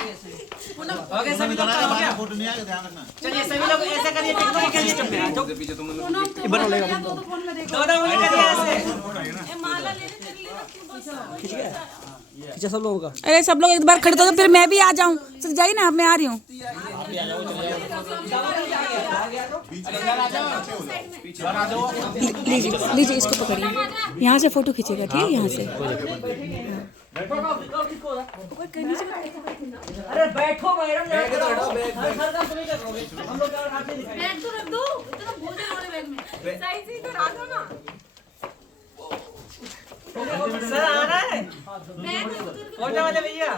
Okay सभी लोग का हो गया। फोटो नहीं आएगा, ध्यान रखना। चलिए सभी लोग ऐसे करिए, टेक्नोलॉजी के सिस्टम में आ जाओ। बना लेगा तुम तो फोन में देखो। दोनों उंगली करिए ऐसे। माला लेने चली ना क्यों बस खींचा सब लोगों का। अरे सब लोग एक बार खड़े तो फिर मैं भी आ जाऊं। चल जाइए ना, मैं आ रही हूँ। लीजिए लीजिए, इसको पकड़िए। यहाँ से फोटो खींचेगा, ठीक है? यहाँ से अरे बैठो मैडम, बैग तो हटाओ, बैग हर काम तुम्हें करोगे, हम लोग क्या हाथ नहीं दिखाएंगे। बैग तो रख दो, इतना भोजन वाले बैग में सही से तो रख दो ना। सर आना है बैग फोटो वाले भैया।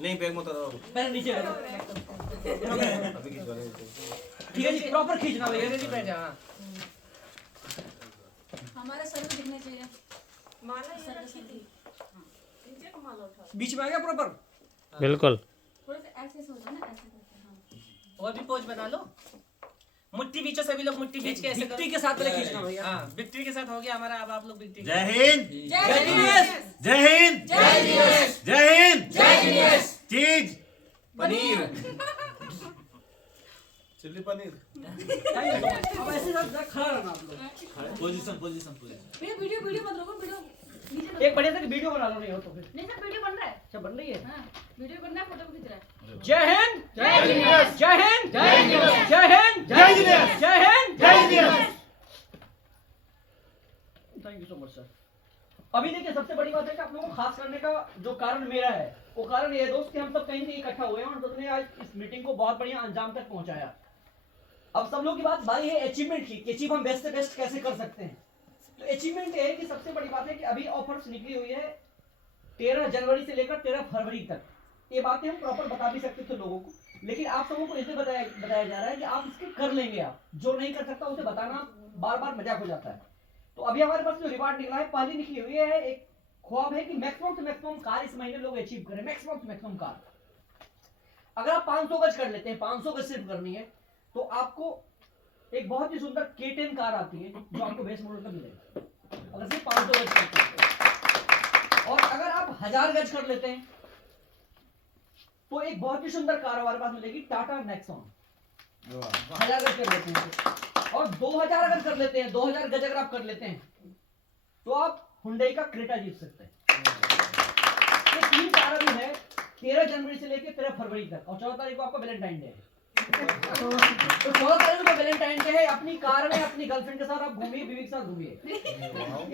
नहीं, बैग मत उतारो। पहले नीचे रखो। अभी खींचवा रहे हैं। ठीक है जी, प्रॉपर खींचना भैया, नहीं बैठ जा। हमारे सर में दिखने चाहिए। माला ये रखी थी, नीचे का माला उठा। बीच में आ गया प्रॉपर। बिल्कुल। थोड़ा सा ऐसे से हो जाए ना, ऐसे करके। हाँ और भी पोज बना लो। मुट्ठी बीचो, सभी लोग मुट्ठी बीच के ऐसे विक्ट्री के साथ पहले खींचना भैया। हां, विक्ट्री के साथ हो गया हमारा। अब आप लोग विक्ट्री। जय हिंद, जय जीएस, जय हिंद, जय जीएस, जय हिंद, जय जीएस। चीज पनीर चिल्ली पनीर। अब ऐसे सब खड़ा रहना आप लोग। Position position position. भैया वीडियो वीडियो मत रोको, वीडियो नीचे एक बढ़िया सा वीडियो बना लो, नहीं हो तो फिर। नहीं सर, वीडियो बन रहा है। अच्छा बन रही है। हाँ वीडियो बन रहा है, फोटो भी खींच रहा है। जय हिंद, जय जीएस, जय हिंद, जय जीएस, जय हिंद, जय जीएस, जय हिंद, जय GS. Thank you so much sir. अभी देखिए, सबसे बड़ी बात है कि आप लोगों को खास करने का जो कारण मेरा है, वो कारण ये है दोस्त कि हम सब कहीं से इकट्ठा हुए हैं और सबने आज इस मीटिंग को बहुत बढ़िया अंजाम तक पहुंचाया। अब सब लोग की बात बारी है अचीवमेंट की, कि अचीव हम बेस्ट से बेस्ट कैसे कर सकते हैं। तो अचीवमेंट ये है कि सबसे बड़ी बात है कि अभी ऑफर्स निकली हुई है 13 जनवरी से लेकर 13 फरवरी तक। ये बातें हम प्रॉपर बता भी सकते थे लोगों को, लेकिन आप सबों को इसे बताया जा रहा है कि आप इसके कर लेंगे। आप जो नहीं कर सकता उसे बताना बार बार मजाक हो जाता है। तो अभी हमारे पास जो रिवार्ड निकला है, पहली निकली हुई है, एक ख्वाब है कि मैक्सिमम से मैक्सिमम कार इस महीने लोग अचीव करें। मैक्सिमम से मैक्सिमम कार अगर आप 500 गज कर लेते हैं, 500 गज सिर्फ करनी है, तो आपको एक बहुत ही सुंदर K10 कार आती है जो आपको बेस मॉडल का मिलेगा अगर सिर्फ 500 गज करते हैं। और अगर आप 1000 गज कर लेते हैं तो एक बहुत ही सुंदर कार हमारे पास मिलेगी, टाटा नेक्सॉन। 1000 गज कर लेते हैं। और 2000 अगर कर लेते हैं, 2000 गज अगर आप कर लेते हैं, तो आप हुंडई का क्रेटा जीत सकते हैं। ये 3 कार अभी है 13 जनवरी से लेकर 13 फरवरी तक, और 14 तारीख को आपका वैलेंटाइन डे है। तो 14 तारीख को वैलेंटाइन डे है। अपनी कार में अपनी गर्लफ्रेंड के साथ आप घूमिए, बीवी के साथ घूमिए।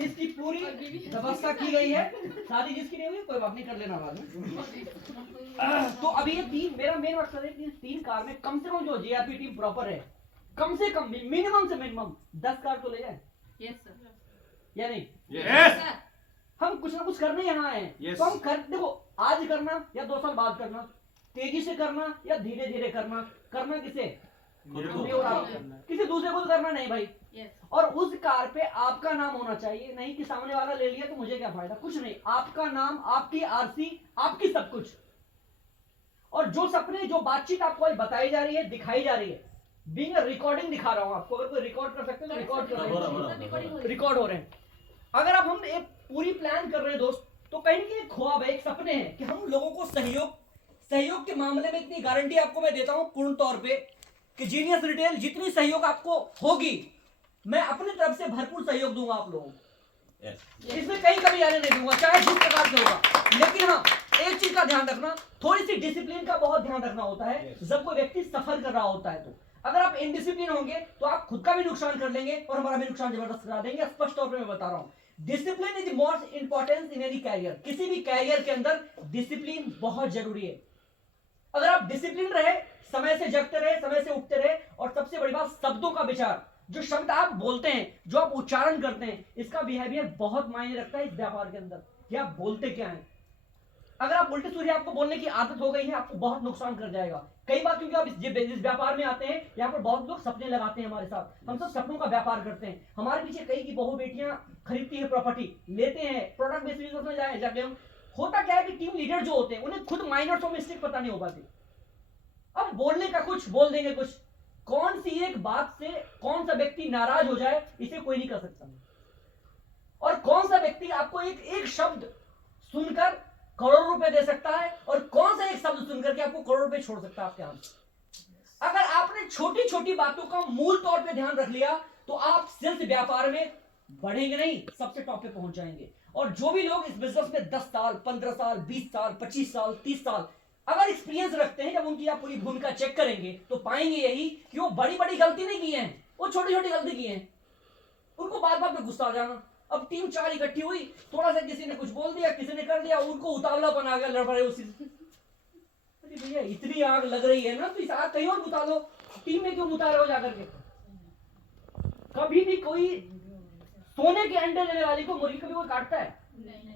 इसकी पूरी व्यवस्था की गई है। शादी जिसकी नहीं हुई कोई बात नहीं, कर लेना बाद में। तो अभी ये 3 मेरा मेन मकसद है कि 3 कार में कम से कम जो जीआरपी टीम प्रॉपर है, कम से कम मिनिमम से मिनिमम 10 कार तो ले जाए। यस सर, या नहीं? यस। हम कुछ ना कुछ करने यहाँ आए हैं। तो हम कर, देखो आज करना या 2 साल बाद करना, तेजी से करना या धीरे धीरे करना, करना किसे? किसी दूसरे को तो करना नहीं भाई। यस। और उस कार पे आपका नाम होना चाहिए, नहीं कि सामने वाला ले लिया तो मुझे क्या फायदा, कुछ नहीं। आपका नाम, आपकी आरसी, आपकी सब कुछ। और जो सपने, जो बातचीत आपको आज बताई जा रही है, दिखाई जा रही है, बीइंग रिकॉर्डिंग दिखा रहा हूं आपको। अगर कोई रिकॉर्ड कर सकते हैं तो रिकॉर्ड कर रहे हैं, रिकॉर्ड हो रहे हैं। अगर अब हम एक पूरी प्लान कर रहे हैं दोस्त, तो कहीं ना कहीं ख्वाब है, एक सपने हैं कि हम लोगों को सहयोग के मामले में इतनी गारंटी आपको मैं देता हूं पूर्ण तौर पे कि जीनियस रिटेल जितनी सहयोग आपको होगी, मैं अपनी तरफ से भरपूर सहयोग दूंगा आप लोगों को। इसमें कहीं कभी आने नहीं दूंगा, चाहे जिस प्रकार से होगा। लेकिन हाँ, एक चीज का ध्यान रखना, थोड़ी सी डिसिप्लिन का बहुत ध्यान रखना होता है जब कोई व्यक्ति सफर कर रहा होता है। तो अगर आप इनडिसिप्लिन होंगे तो आप खुद का भी नुकसान कर लेंगे और हमारा भी नुकसान जबरदस्त करा देंगे। स्पष्ट तौर पे मैं बता रहा हूं, discipline is most important in any career. किसी भी कैरियर के अंदर डिसिप्लिन बहुत जरूरी है। अगर आप डिसिप्लिन रहे, समय से जगते रहे, समय से उठते रहे, और सबसे बड़ी बात शब्दों का विचार, जो शब्द आप बोलते हैं, जो आप उच्चारण करते हैं, इसका बिहेवियर बहुत मायने रखता है इस व्यापार के अंदर कि आप बोलते क्या हैं। अगर आप उल्टे सूर्य आपको बोलने की आदत हो गई है, आपको बहुत नुकसान कर जाएगा। कई बार क्योंकि आप इस व्यापार में आते हैं, यहाँ पर बहुत लोग सपने लगाते हैं हमारे साथ। हम सब सपनों का व्यापार करते हैं। हमारे पीछे कई की बहु बेटियां खरीदती है, प्रॉपर्टी लेते हैं, प्रोडक्ट बेस्ड बिजनेस में जाके हम, होता क्या है कि टीम लीडर जो होते हैं उन्हें खुद माइनर्स और मिस्टेक पता नहीं हो पाती। अब बोलने का कुछ बोल देंगे कुछ, कौन सी एक बात से कौन सा व्यक्ति नाराज हो जाए, इसे कोई नहीं कर सकता। और कौन सा व्यक्ति आपको एक शब्द सुनकर करोड़ों रुपए दे सकता है, और कौन रुपए छोड़ सकता है आपके हाथ। अगर आपने छोटी छोटी बातों का मूल तौर पे ध्यान रख लिया तो आप सिर्फ व्यापार में बढ़ेंगे नहीं, सबसे टॉप पे पहुंच जाएंगे। और जो भी लोग इस बिजनेस में 10 साल 15 साल 20 साल 25 साल 30 साल अगर एक्सपीरियंस रखते हैं, जब उनकी आप पूरी भूमिका चेक करेंगे तो पाएंगे यही कि वो बड़ी बड़ी गलती नहीं की है, वो छोटी छोटी गलती की है। उनको बात बात में गुस्सा आ जाना। अब 3-4 इकट्ठी हुई, थोड़ा सा किसी ने कुछ बोल दिया, किसी ने कर दिया, उनको उतावलापन आ गया, लड़ पड़े उसी से। अरे भैया इतनी आग लग रही है ना, तो इस आग कहीं और बुता लो, टीम में क्यों बुता रहे हो जाकर के। कभी भी कोई सोने के अंडे देने वाली को मुर्गी कभी कोई काटता है? नहीं।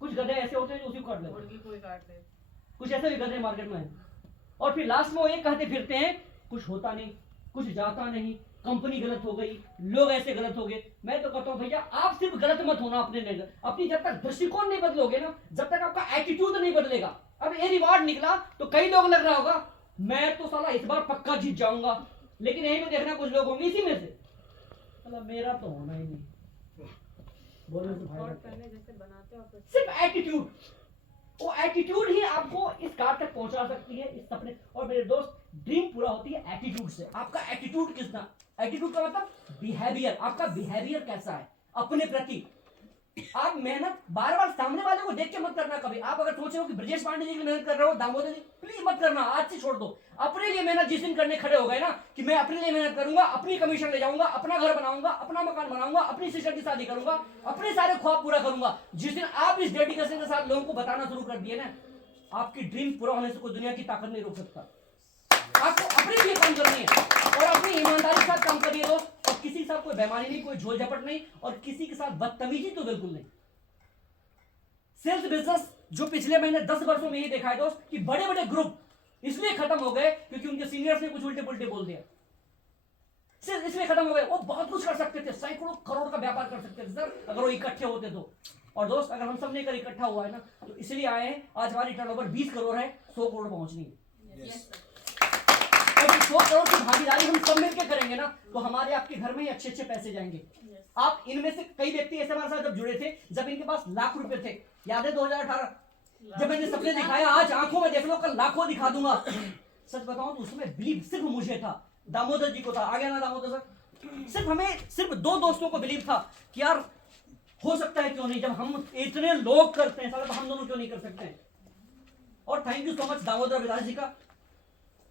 कुछ गधे ऐसे होते हैं जो उसी को काट लेते हैं। मुर्गी कोई काट दे। कुछ ऐसे भी गधे मार्केट में हैं। और फिर लास्ट में वो ये कहते फिरते हैं कुछ होता नहीं, कुछ जाता नहीं, कंपनी गलत हो गई, लोग ऐसे गलत हो गए। मैं तो कहता हूं भैया आप सिर्फ गलत मत होना अपनी जब तक दृष्टिकोण नहीं बदलोगे ना, जब तक आपका एटीट्यूड नहीं बदलेगा। अब ये रिवॉर्ड निकला तो कई लोग लग रहा होगा मैं तो साला इस बार पक्का जीत जाऊंगा, लेकिन यही में देखना कुछ लोग होंगे इसी में से साला मेरा तो होना ही नहीं। बोलो तो भाई करने जैसे बनाते हो सिर्फ एटीट्यूड, वो एटीट्यूड ही आपको इस कार तक पहुंचा सकती है, इस सपने। और मेरे दोस्त ड्रीम पूरा होती है एटीट्यूड से। आपका एटीट्यूड कितना, एटीट्यूड का मतलब बिहेवियर, आपका बिहेवियर कैसा है अपने प्रति। आप मेहनत बार बार सामने वाले को देख के मत करना। कभी आप अगर सोच रहे हो कि ब्रजेश पांडे जी की मेहनत कर रहे हो, दामोदर जी, प्लीज मत करना, आज से छोड़ दो। अपने लिए मेहनत जिस दिन करने खड़े हो गए ना कि मैं अपने लिए मेहनत करूंगा, अपनी कमीशन ले जाऊंगा, अपना घर बनाऊंगा, अपना मकान बनाऊंगा, अपनी सिस्टर की शादी करूंगा, अपने सारे ख्वाब पूरा करूंगा, जिस दिन आप इस डेडिकेशन के साथ लोगों को बताना शुरू कर दिए ना, आपकी ड्रीम पूरा होने से कोई दुनिया की ताकत नहीं रोक सकता। आपको अपने लिए काम करनी है और अपनी ईमानदारी के साथ काम करिए दोस्त। और किसी के साथ कोई बेईमानी नहीं, कोई झोल झपट नहीं, और किसी के साथ बदतमीजी तो बिल्कुल नहीं। सेल्स बिजनेस जो पिछले महीने 10 वर्षों में ही देखा है दोस्त कि बड़े बड़े ग्रुप इसलिए खत्म हो गए क्योंकि उनके सीनियर्स ने कुछ उल्टे पुल्टे बोल दिया। सिर्फ इसलिए खत्म हो गए। वो बहुत कुछ कर सकते थे, सैकड़ों करोड़ का व्यापार कर सकते थे सर, अगर वो इकट्ठे होते तो। और दोस्त अगर हम सब ने कर इकट्ठा हुआ है ना तो इसलिए आए हैं। आज हमारी टर्नओवर 20 करोड़ है, 100 करोड़ पहुंचनी है। 100 करोड़ की भागीदारी हम सब मिलकर करेंगे ना तो हमारे आपके घर में ही अच्छे अच्छे पैसे जाएंगे। आप इनमें से कई व्यक्ति ऐसे हमारे साथ जब जुड़े थे जब इनके पास लाख रुपए थे, याद है 2018 जब मैंने सपने दिखाया, आज आंखों में देख लो, कल लाखों दिखा दूंगा। सच बताऊं तो उसमें बिलीव सिर्फ मुझे था, दामोदर जी को था। आ गया ना दामोदर सर? सिर्फ हमें सिर्फ 2 दोस्तों को बिलीव था कि यार हो सकता है, क्यों नहीं, जब हम इतने लोग करते हैं साला तो हम दोनों क्यों नहीं कर सकते हैं। और thank you so much Damodar Vilas ji का।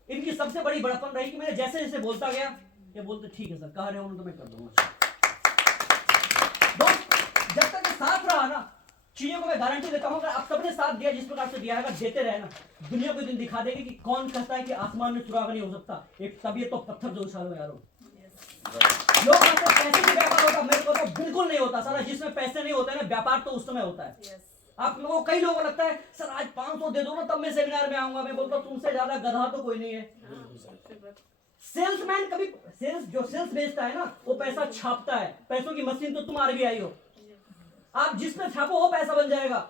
इनकी सबसे बड़ी बड़प्पन रही कि मैंने जैसे जैसे बोलता गया ये बोलते ठीक है सर, कह रहे हो तो मैं कर दूंगा। जब तक साथ रहा ना, चीजों को मैं गारंटी देता हूं, अगर आप सबने साथ दिया जिस प्रकार से दिया है, अगर देते रहे ना, दुनिया को दिन दिखा देगी कि कौन कहता है कि आसमान में सुराग नहीं हो सकता, एक तबीयत तो पत्थर जो उछालो यारो। लोग कहते हैं पैसे से व्यापार होता, मेरे को तो बिल्कुल नहीं होता साला। जिसमें पैसे नहीं होते ना, व्यापार तो उस समय होता है। आप लोगों, कई लोगों को लगता है सर आज 500 दे दो ना तब मैं सेमिनार में आऊंगा। मैं बोलता हूं तुमसे ज्यादा गधा तो कोई नहीं है। सेल्समैन कभी जो सेल्स बेचता है ना वो पैसा छापता है। पैसों की मशीन तो तुम RBI हो, आप जिसमें छापो वो पैसा बन जाएगा।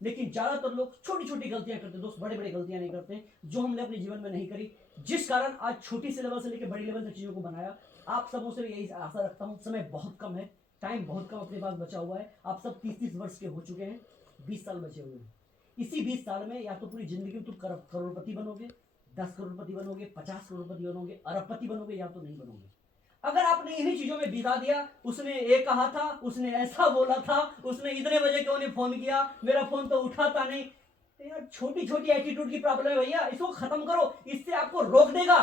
लेकिन ज्यादातर लोग छोटी छोटी गलतियां करते हैं दोस्त, बड़े बड़े गलतियां नहीं करते, जो हमने अपने जीवन में नहीं करी, जिस कारण आज छोटी से लेवल से लेकर बड़ी लेवल तक चीजों को बनाया। आप सबों से यही आशा रखता हूं, समय बहुत कम है, टाइम बहुत कम अपने पास बचा हुआ है। आप सब 30-30 वर्ष के हो चुके हैं, 20 साल बचे हुए हैं। इसी 20 साल में या तो पूरी जिंदगी में तुम करोड़पति बनोगे, 10 करोड़पति बनोगे, 50 करोड़पति बनोगे, अरबपति बनोगे, या तो नहीं बनोगे। अगर आपने इन्हीं चीजों में बिता दिया, उसने ये कहा था, उसने ऐसा बोला था, उसने इतने बजे क्यों नहीं फोन किया, मेरा फोन तो उठाता नहीं, तो यार छोटी छोटी एटीट्यूड की प्रॉब्लम है भैया, इसको खत्म करो। इससे आपको रोक देगा।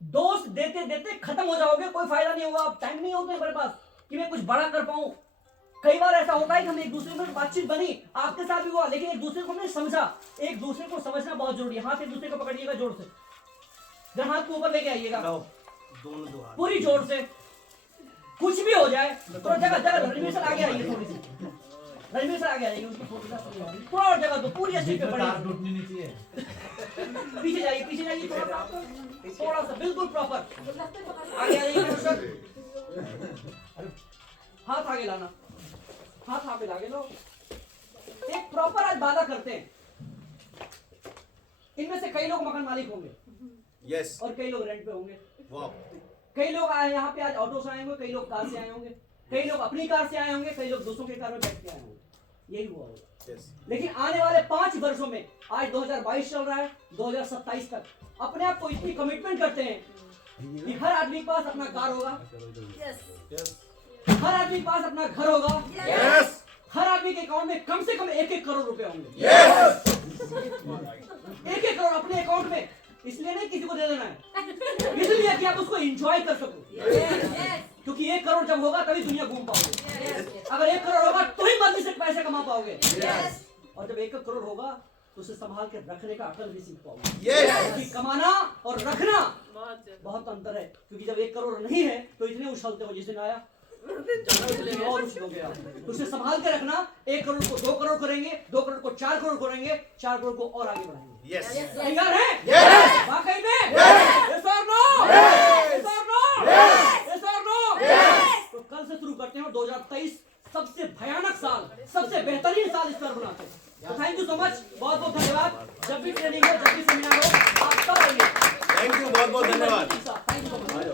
दोस्त देते देते खत्म हो जाओगे, कोई फायदा नहीं होगा। आप टाइम नहीं होता मेरे पास कि मैं कुछ बड़ा कर पाऊं। कई बार ऐसा होता है कि हम एक दूसरे में बातचीत बनी, आपके साथ भी हुआ, लेकिन एक दूसरे को हमने समझा। एक दूसरे को समझना बहुत जरूरी है। हाथ एक दूसरे को पकड़िएगा जोर से, जब हाथ को ऊपर लेके आइएगा पूरी जोर से। कुछ भी हो जाए थोड़ा जगह जगह रणवीर सर आगे आइए, थोड़ी सी रणवीर सर आगे आइए, उनकी फोटो थोड़ा और जगह तो पूरी अच्छी पे पड़ी। पीछे जाइए थोड़ा सा बिल्कुल प्रॉपर आगे आइए सर। हाथ आगे लाना, हाथ आगे लागे लो। एक प्रॉपर आज वादा करते हैं। इनमें से कई लोग मकान मालिक होंगे, यस, और कई लोग रेंट पे होंगे। वाह, कई लोग आए यहाँ पे आज ऑटो से आए होंगे, कई लोग कार से आए होंगे, कई लोग अपनी कार से आए होंगे, कई लोग दोस्तों के कार में बैठ के आए होंगे। यही हुआ होगा। लेकिन आने वाले 5 वर्षों में, आज 2022 चल रहा है, 2027 तक अपने आप को इतनी कमिटमेंट करते हैं कि हर आदमी के पास अपना कार होगा, हर आदमी के पास अपना घर होगा, हर आदमी के अकाउंट में कम से कम 1-1 करोड़ रुपए होंगे। 1-1 करोड़ अपने अकाउंट में, इसलिए नहीं किसी को दे देना है, इसलिए कि आप उसको एंजॉय कर सको। क्योंकि 1 करोड़ जब होगा तभी दुनिया घूम पाओगे। अगर 1 करोड़ होगा तो ही मर्जी से पैसे कमा पाओगे। और जब 1 करोड़ होगा तो उसे संभाल के रखने का अकल भी सीख पाओगे। क्योंकि कमाना और रखना बहुत अंतर है। क्योंकि जब 1 करोड़ नहीं है तो इतने उछलते हो, जिस दिन आया और उछलोगे आप। तो उसे संभाल के रखना। 1 करोड़ को 2 करोड़ करेंगे, 2 करोड़ को 4 करोड़ करेंगे, 4 करोड़ को और आगे बढ़ाएंगे। तैयार है? वाकई में? Yes or no? Yes or no? Yes or no? तो कल से शुरू करते हैं 2023 सबसे भयानक साल, सबसे बेहतरीन साल इस पर बनाते हैं। थैंक यू सो मच, बहुत बहुत धन्यवाद। जब भी ट्रेनिंग हो, जब भी सेमिनार हो, आप सब आइए। थैंक यू, बहुत बहुत धन्यवाद। Thank you so much.